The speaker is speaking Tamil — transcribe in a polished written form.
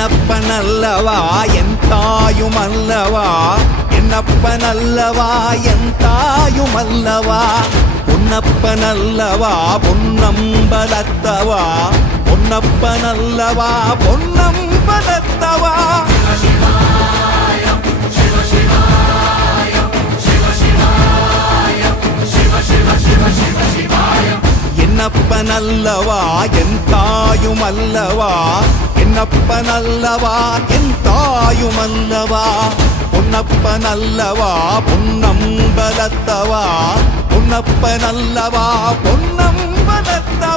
என்னப்பனல்லவா என் தாயுமல்லவா, என்னப்பனல்லவா என் தாயுமல்லவா, பொன்னப்பனல்லவா பொன்னம்பலத்தவா, பொன்னப்பனல்லவா பொன்னம்பலத்தவா. என்னப்பனல்லவா என் தாயுமல்லவா, என்னப்பனல்லவா என் தாயுமல்லவா, பொன்னப்பனல்லவா பொன்னம்பலத்தவா, பொன்னப்பனல்லவா பொன்னம்பலத்தவா.